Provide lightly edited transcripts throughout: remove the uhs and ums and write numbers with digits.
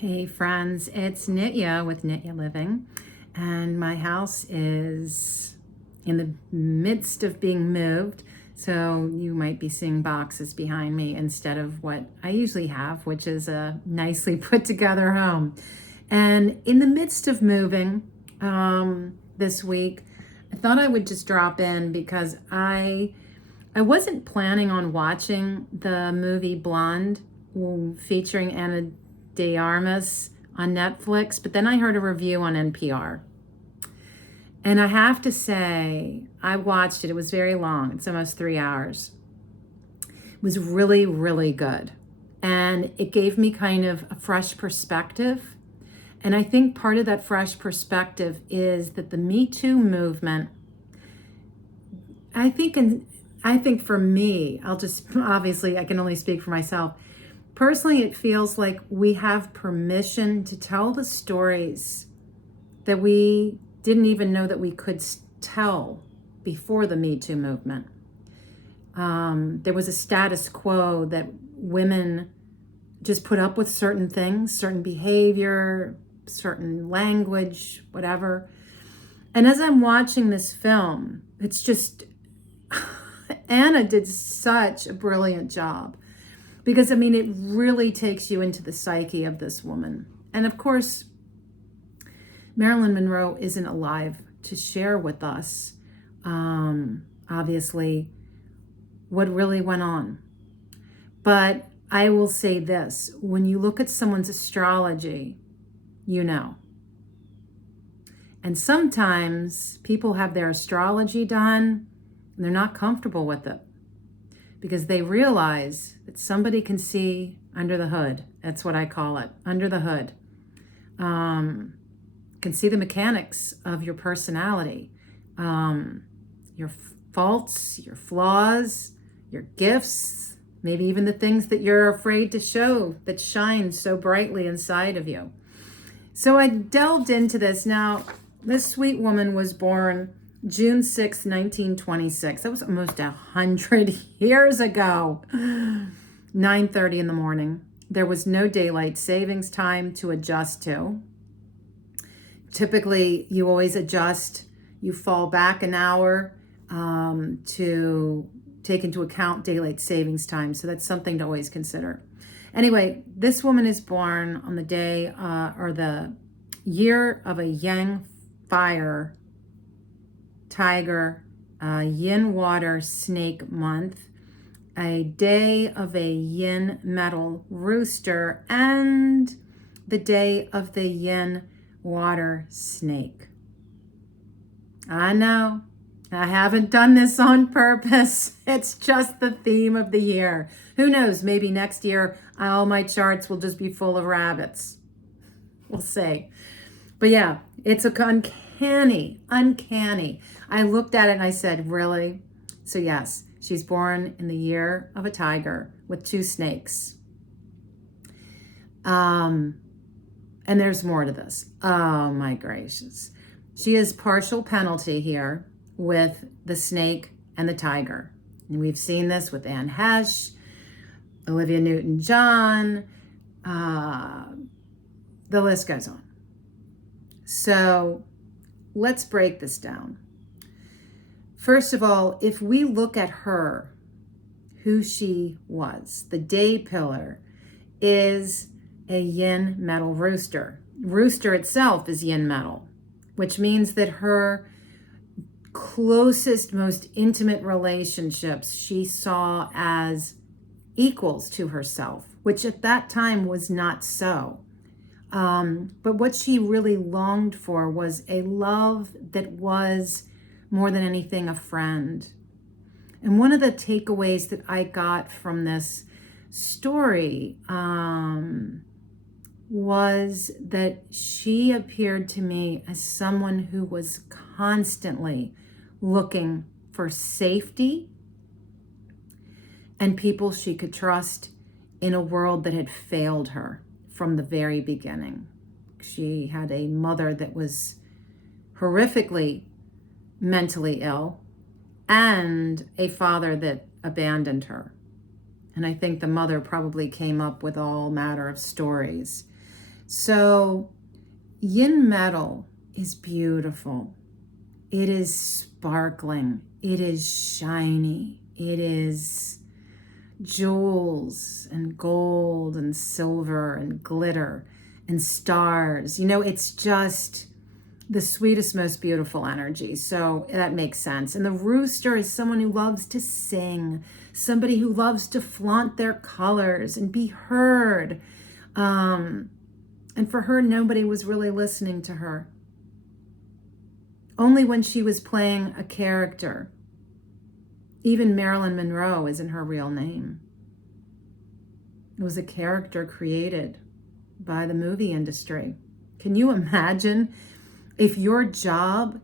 Hey friends, it's Nitya with Nitya Living, and my house is in the midst of being moved, so you might be seeing boxes behind me instead of what I usually have, which is a nicely put together home. And in the midst of moving this week, I thought I would just drop in because I wasn't planning on watching the movie Blonde featuring Ana DeArmas on Netflix, but then I heard a review on NPR. And I have to say, I watched it. It was very long. It's almost 3 hours. It was really, really good. And it gave me kind of a fresh perspective. And I think part of that fresh perspective is that the Me Too movement, I think for me, obviously I can only speak for myself. Personally, it feels like we have permission to tell the stories that we didn't even know that we could tell before the Me Too movement. There was a status quo that women just put up with certain things, certain behavior, certain language, whatever. And as I'm watching this film, it's just, Anna did such a brilliant job. Because, it really takes you into the psyche of this woman. And of course, Marilyn Monroe isn't alive to share with us, obviously, what really went on. But I will say this, when you look at someone's astrology, you know. And sometimes people have their astrology done and they're not comfortable with it, because they realize that somebody can see under the hood. That's what I call it, under the hood. Can see the mechanics of your personality, your faults, your flaws, your gifts, maybe even the things that you're afraid to show that shine so brightly inside of you. So I delved into this. Now, this sweet woman was born June 6, 1926. That was almost 100 years ago. 9:30 in the morning. There was no daylight savings time to adjust to. Typically, you always adjust. You fall back an hour to take into account daylight savings time. So that's something to always consider. Anyway, this woman is born on the day or the year of a Yang fire tiger, yin water snake month, a day of a yin metal rooster, and the day of the yin water snake. I know, I haven't done this on purpose. It's just the theme of the year. Who knows, maybe next year all my charts will just be full of rabbits. We'll see. But yeah, it's uncanny. I looked at it and I said, really? So yes, she's born in the year of a tiger with 2 snakes. And there's more to this. Oh my gracious. She is partial penalty here with the snake and the tiger. And we've seen this with Anne Hesh, Olivia Newton-John, the list goes on. So let's break this down. First of all, if we look at her, who she was, the day pillar is a yin metal rooster. Rooster itself is yin metal, which means that her closest, most intimate relationships she saw as equals to herself, which at that time was not so. But what she really longed for was a love that was more than anything a friend. And one of the takeaways that I got from this story was that she appeared to me as someone who was constantly looking for safety and people she could trust in a world that had failed her from the very beginning. She had a mother that was horrifically mentally ill and a father that abandoned her. And I think the mother probably came up with all manner of stories So yin metal is beautiful. It is sparkling. It is shiny. It is jewels and gold and silver and glitter and stars. It's just the sweetest, most beautiful energy. So that makes sense. And the rooster is someone who loves to sing, somebody who loves to flaunt their colors and be heard. And for her, nobody was really listening to her. Only when she was playing a character. Even Marilyn Monroe isn't her real name. It was a character created by the movie industry. Can you imagine if your job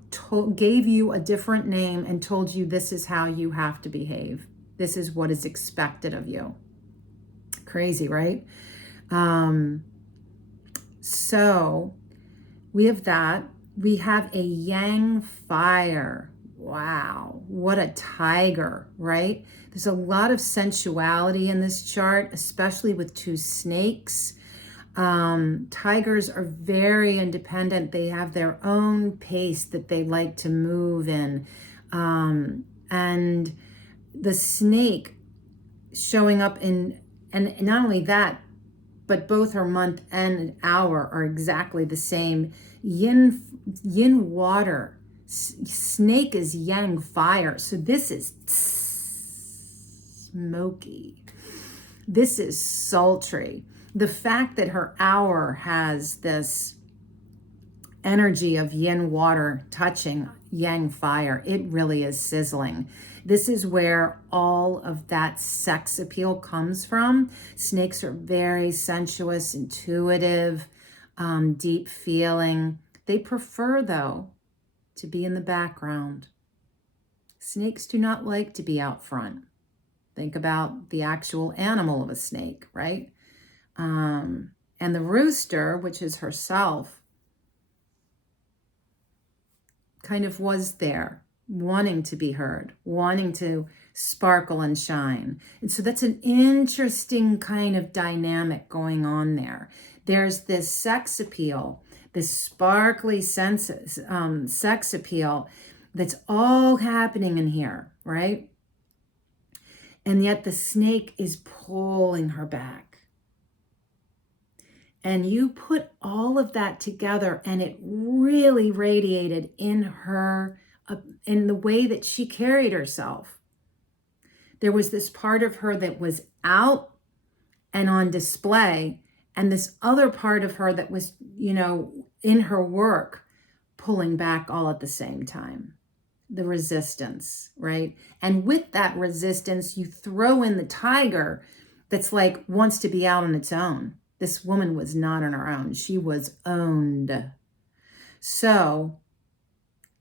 gave you a different name and told you this is how you have to behave? This is what is expected of you. Crazy, right? So we have that. We have a yang fire. Wow, what a tiger, right? There's a lot of sensuality in this chart, especially with two snakes. Tigers are very independent. They have their own pace that they like to move in. And the snake showing up and not only that, but both her month and hour are exactly the same. Yin water. Snake is yang fire. So this is smoky. This is sultry. The fact that her hour has this energy of yin water touching yang fire, it really is sizzling. This is where all of that sex appeal comes from. Snakes are very sensuous, intuitive, deep feeling. They prefer, though, to be in the background. Snakes do not like to be out front. Think about the actual animal of a snake, right? And the rooster, which is herself, kind of was there, wanting to be heard, wanting to sparkle and shine. And so that's an interesting kind of dynamic going on there. There's this sex appeal, this sparkly sex appeal that's all happening in here, right? And yet the snake is pulling her back. And you put all of that together and it really radiated in her, in the way that she carried herself. There was this part of her that was out and on display, and this other part of her that was, in her work, pulling back all at the same time. The resistance, right? And with that resistance, you throw in the tiger that's like wants to be out on its own. This woman was not on her own. She was owned. So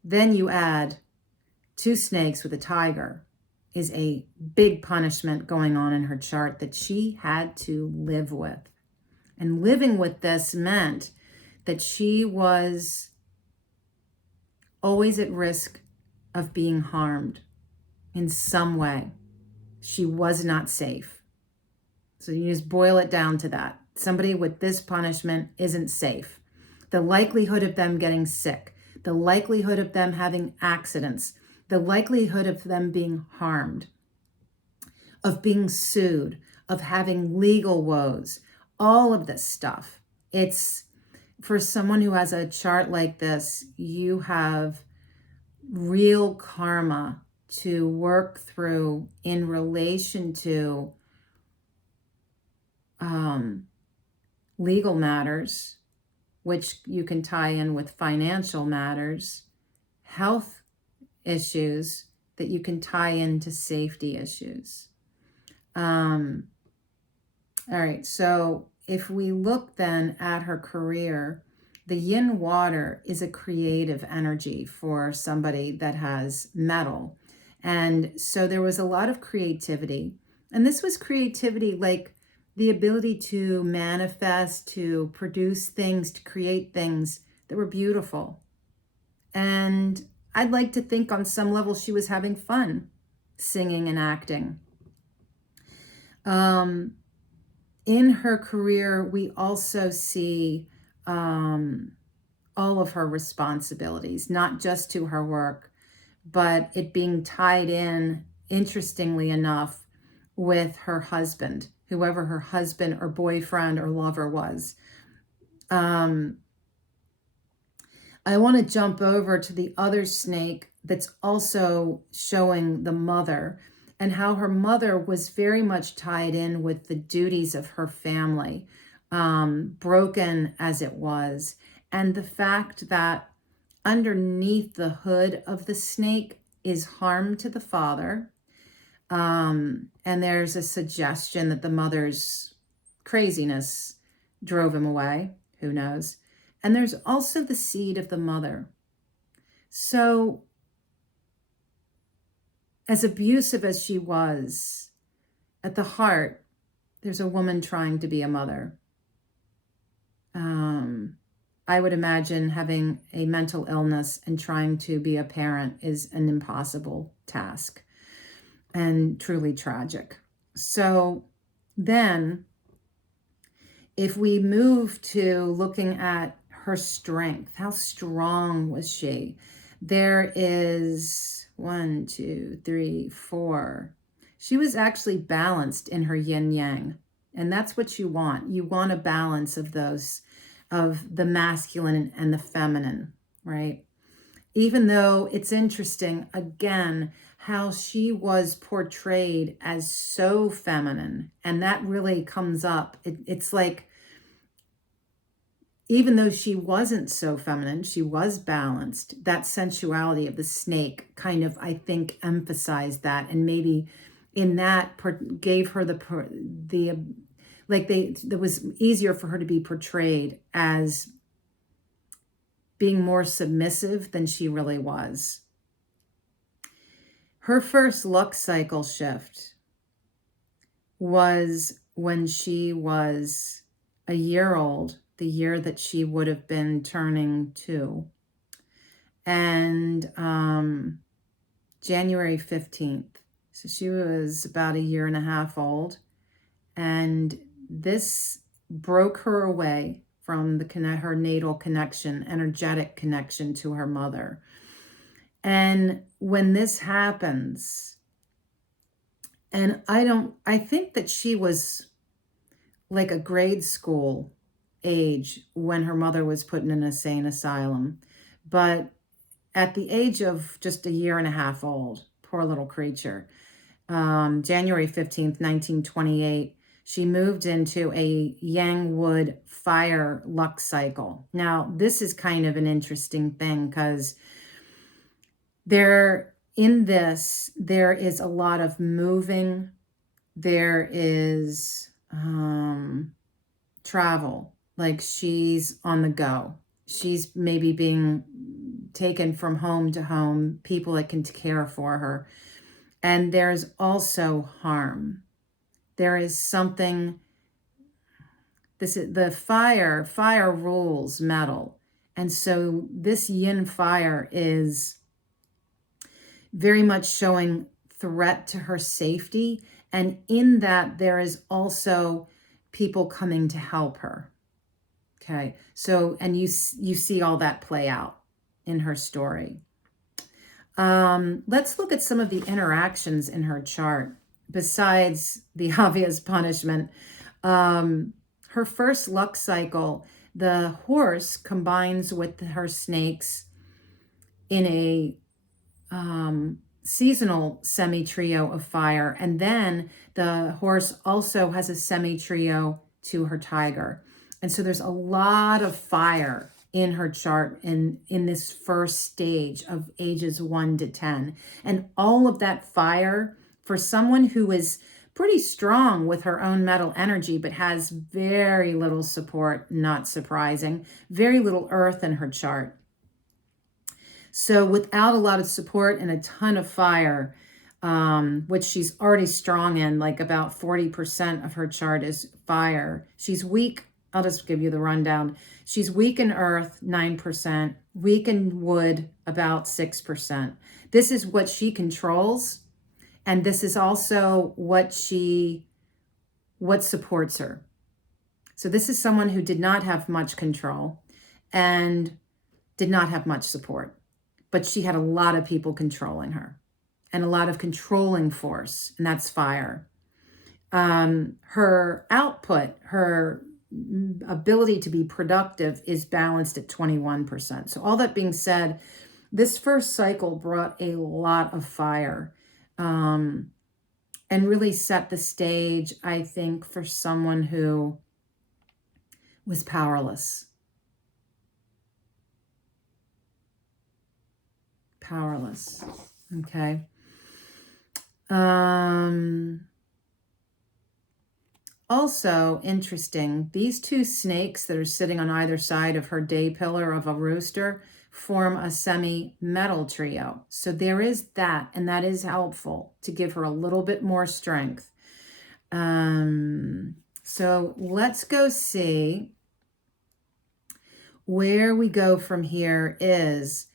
then you add two snakes with a tiger is a big punishment going on in her chart that she had to live with. And living with this meant that she was always at risk of being harmed in some way. She was not safe. So you just boil it down to that. Somebody with this punishment isn't safe. The likelihood of them getting sick, the likelihood of them having accidents, the likelihood of them being harmed, of being sued, of having legal woes, all of this stuff. It's for someone who has a chart like this, you have real karma to work through in relation to legal matters, which you can tie in with financial matters, health issues that you can tie into safety issues. All right, so if we look then at her career, the yin water is a creative energy for somebody that has metal. And so there was a lot of creativity. And this was creativity like the ability to manifest, to produce things, to create things that were beautiful. And I'd like to think on some level she was having fun singing and acting. In her career, we also see all of her responsibilities, not just to her work, but it being tied in, interestingly enough, with her husband, whoever her husband or boyfriend or lover was. I want to jump over to the other snake that's also showing the mother, and how her mother was very much tied in with the duties of her family, broken as it was. And the fact that underneath the hood of the snake is harm to the father. And there's a suggestion that the mother's craziness drove him away. Who knows? And there's also the seed of the mother. So, as abusive as she was, at the heart, there's a woman trying to be a mother. I would imagine having a mental illness and trying to be a parent is an impossible task and truly tragic. So then, if we move to looking at her strength, how strong was she? There is 1, 2, 3, 4. She was actually balanced in her yin yang. And that's what you want. You want a balance of those, of the masculine and the feminine, right? Even though it's interesting, again, how she was portrayed as so feminine. And that really comes up. It's like, even though she wasn't so feminine, she was balanced. That sensuality of the snake kind of, I think, emphasized that. And maybe in that gave her it was easier for her to be portrayed as being more submissive than she really was. Her first luck cycle shift was when she was a year old, the year that she would have been turning 2. And January 15th. So she was about a year and a half old. And this broke her away from her natal connection, energetic connection to her mother. And when this happens, and I think that she was like a grade school age when her mother was put in an insane asylum. But at the age of just a year and a half old, poor little creature, January 15th, 1928, she moved into a Yangwood fire luck cycle. Now, this is kind of an interesting thing because there is a lot of moving. There is travel, like she's on the go. She's maybe being taken from home to home, people that can care for her. And there's also harm. There is something, this is the fire rules metal. And so this yin fire is very much showing threat to her safety. And in that, there is also people coming to help her. Okay, so, and you see all that play out in her story. Let's look at some of the interactions in her chart. Besides the obvious punishment, her first luck cycle, the horse combines with her snakes in a seasonal semi-trio of fire. And then the horse also has a semi-trio to her tiger. And so there's a lot of fire in her chart in this first stage of ages 1 to 10. And all of that fire, for someone who is pretty strong with her own metal energy, but has very little support, not surprising, very little earth in her chart. So without a lot of support and a ton of fire, which she's already strong in, like about 40% of her chart is fire. She's weak. I'll just give you the rundown. She's weak in earth, 9%, weak in wood, about 6%. This is what she controls. And this is also what supports her. So this is someone who did not have much control and did not have much support, but she had a lot of people controlling her and a lot of controlling force, and that's fire. Her output, her ability to be productive is balanced at 21%. So all that being said, this first cycle brought a lot of fire, and really set the stage, I think, for someone who was powerless. Powerless. Okay. Also interesting, these two snakes that are sitting on either side of her day pillar of a rooster form a semi-metal trio. So there is that, and that is helpful to give her a little bit more strength. So let's go see where we go from here is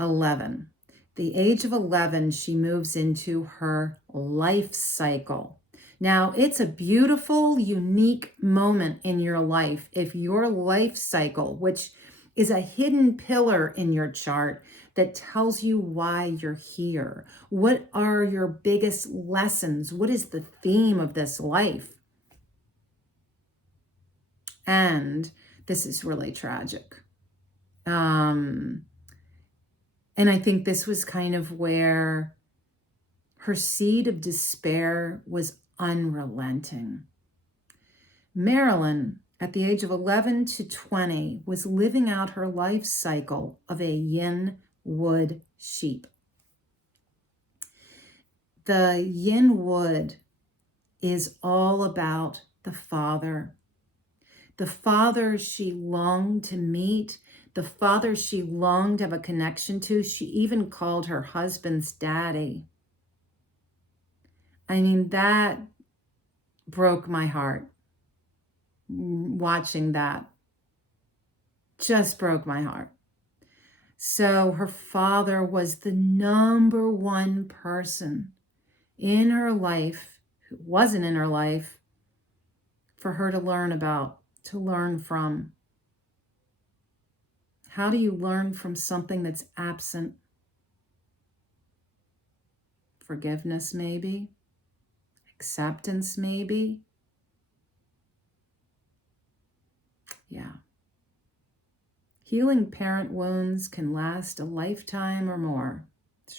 11. The age of 11, she moves into her life cycle. Now, it's a beautiful, unique moment in your life if your life cycle, which is a hidden pillar in your chart that tells you why you're here. What are your biggest lessons? What is the theme of this life? And this is really tragic. And I think this was kind of where her seed of despair was unrelenting. Marilyn, at the age of 11 to 20, was living out her life cycle of a yin wood sheep. The yin wood is all about the father. The father she longed to meet, the father she longed to have a connection to. She even called her husband's daddy. I mean, that broke my heart. Watching that just broke my heart. So her father was the number one person in her life, who wasn't in her life, for her to learn about, to learn from. How do you learn from something that's absent? Forgiveness, maybe. Acceptance, maybe. Yeah. Healing parent wounds can last a lifetime or more,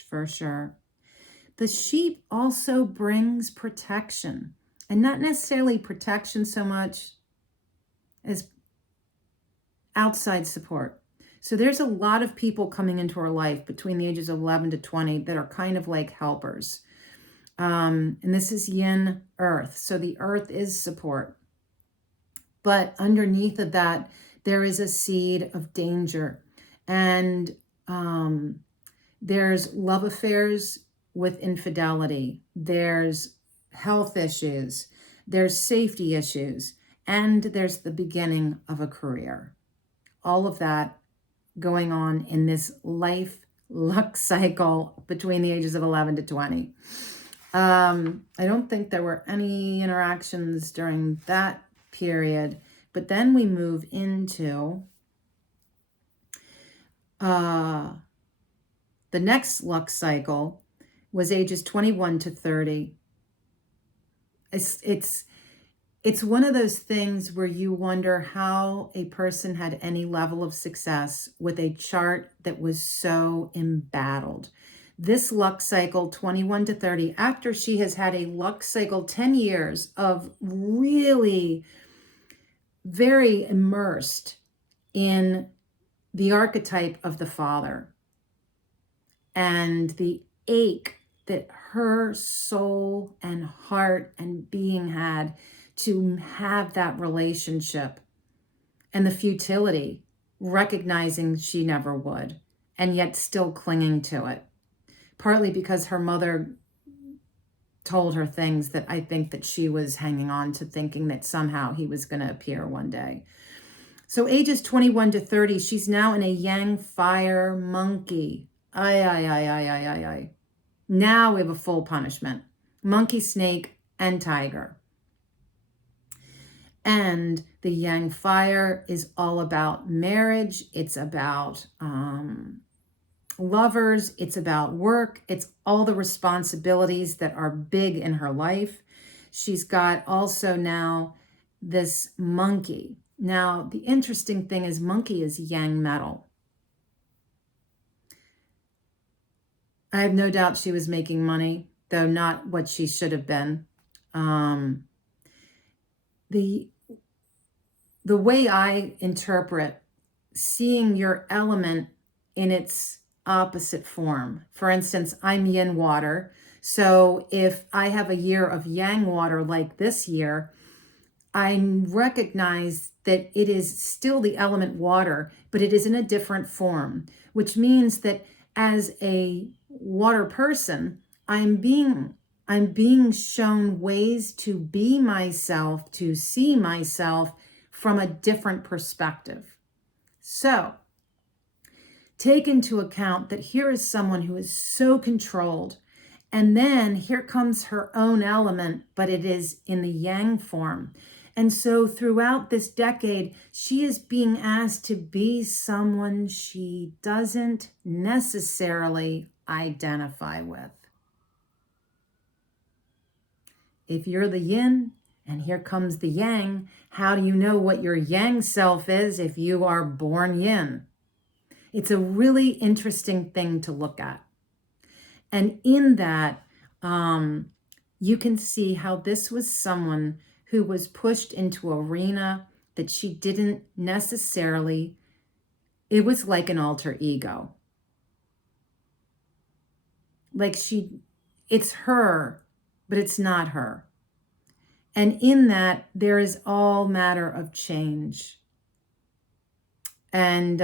for sure. The sheep also brings protection, and not necessarily protection so much as outside support. So there's a lot of people coming into her life between the ages of 11 to 20 that are kind of like helpers. And this is yin earth. So the earth is support. But underneath of that, there is a seed of danger. And there's love affairs with infidelity. There's health issues. There's safety issues. And there's the beginning of a career. All of that going on in this life luck cycle between the ages of 11 to 20. I don't think there were any interactions during that period, but then we move into the next luck cycle was ages 21 to 30. It's one of those things where you wonder how a person had any level of success with a chart that was so embattled. This luck cycle, 21 to 30, after she has had a luck cycle, 10 years of really very immersed in the archetype of the father and the ache that her soul and heart and being had to have that relationship, and the futility, recognizing she never would, and yet still clinging to it. Partly because her mother told her things that I think that she was hanging on to, thinking that somehow he was going to appear one day. So ages 21 to 30, she's now in a yang fire monkey. Ay. Now we have a full punishment. Monkey, snake, and tiger. And The yang fire is all about marriage. It's about lovers. It's about work. It's all the responsibilities that are big in her life. She's got also now this monkey. Now, the interesting thing is monkey is yang metal. I have no doubt she was making money, though not what she should have been. The way I interpret seeing your element in its opposite form. For instance, I'm yin water. So if I have a year of yang water like this year, I recognize that it is still the element water, but it is in a different form, which means that as a water person, I'm being shown ways to be myself, to see myself from a different perspective. So take into account that here is someone who is so controlled, and then here comes her own element, but it is in the yang form. And so throughout this decade, she is being asked to be someone she doesn't necessarily identify with. If you're the yin and here comes the yang, how do you know what your yang self is if you are born yin? It's a really interesting thing to look at. And in that, you can see how this was someone who was pushed into an arena that she didn't necessarily, it was like an alter ego. Like it's her, but it's not her. And in that, there is all matter of change. And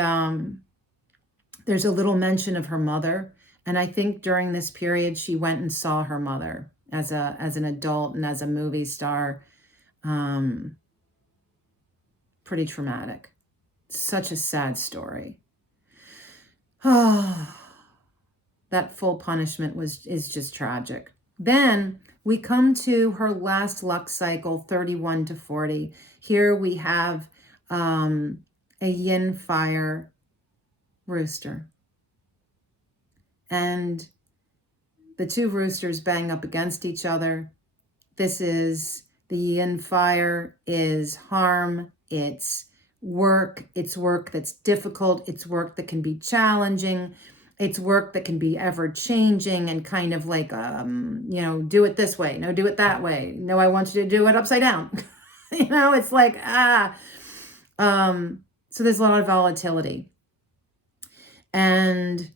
there's a little mention of her mother. And I think during this period, she went and saw her mother as an adult and as a movie star. Pretty traumatic. Such a sad story. Oh, that full punishment is just tragic. Then we come to her last luck cycle, 31 to 40. Here we have a yin fire rooster. And the two roosters bang up against each other. This is the yin fire is harm. It's work that's difficult. It's work that can be challenging. It's work that can be ever changing and kind of like, do it this way. No, do it that way. No, I want you to do it upside down. It's like, so there's a lot of volatility. And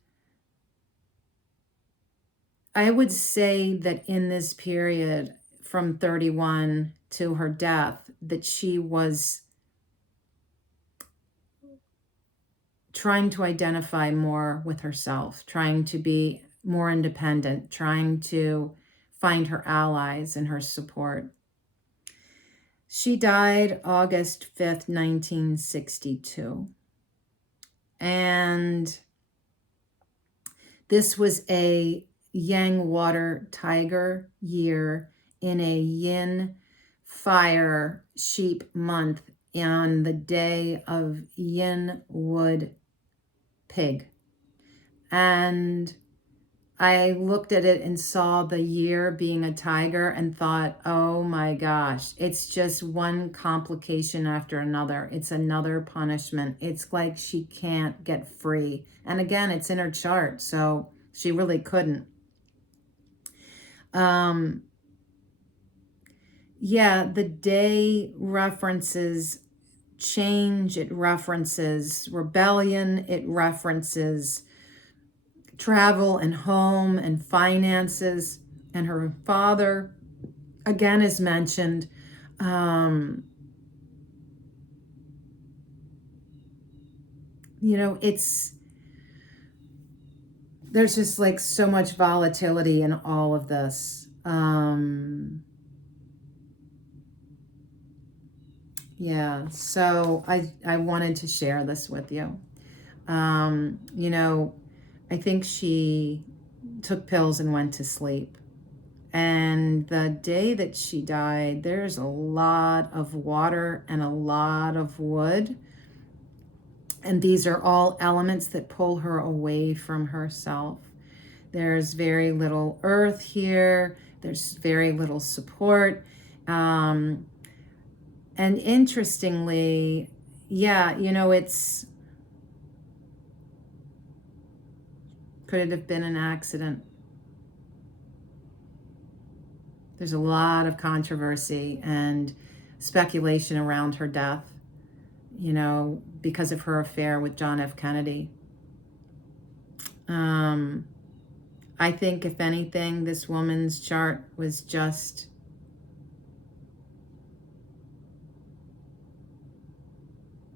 I would say that in this period from 31 to her death, that she was trying to identify more with herself, trying to be more independent, trying to find her allies and her support. She died August 5th, 1962. And this was a yang water tiger year in a yin fire sheep month on the day of yin wood pig. And I looked at it and saw the year being a tiger and thought, oh my gosh, it's just one complication after another. It's another punishment. It's like she can't get free. And again, it's in her chart, so she really couldn't. The day references change, it references rebellion, it references travel and home and finances, and her father again is mentioned. There's just like so much volatility in all of this. So I wanted to share this with you. I think she took pills and went to sleep. And the day that she died, there's a lot of water and a lot of wood. And these are all elements that pull her away from herself. There's very little earth here. There's very little support. And interestingly, yeah, you know, could it have been an accident? There's a lot of controversy and speculation around her death, you know, because of her affair with John F. Kennedy. I think, if anything, this woman's chart was just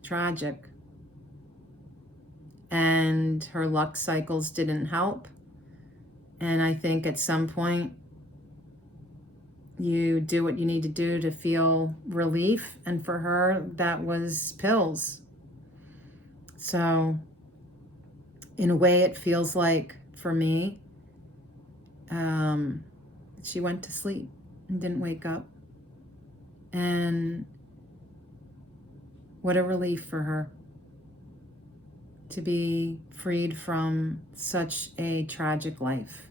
tragic. And her luck cycles didn't help. And I think at some point, you do what you need to do to feel relief. And for her, that was pills. So in a way, it feels like, for me, she went to sleep and didn't wake up. And what a relief for her to be freed from such a tragic life,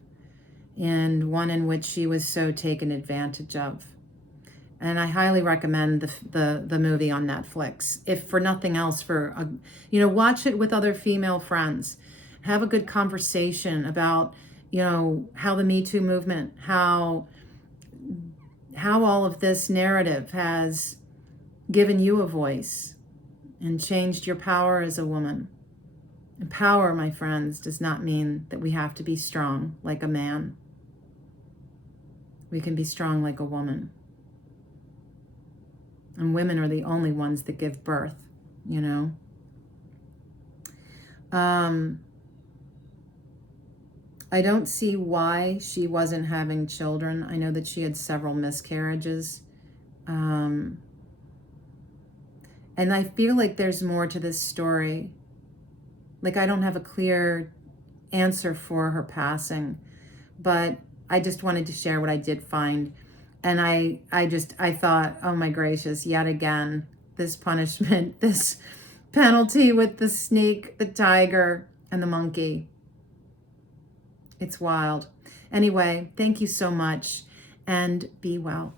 and one in which she was so taken advantage of. And I highly recommend the movie on Netflix, if for nothing else, watch it with other female friends. Have a good conversation about, how the Me Too movement, how all of this narrative has given you a voice and changed your power as a woman. And power, my friends, does not mean that we have to be strong like a man. We can be strong like a woman. And women are the only ones that give birth, I don't see why she wasn't having children. I know that she had several miscarriages. And I feel like there's more to this story. Like, I don't have a clear answer for her passing, but I just wanted to share what I did find. And I thought, oh my gracious, yet again, this punishment, this penalty with the snake, the tiger, and the monkey. It's wild. Anyway, thank you so much, and be well.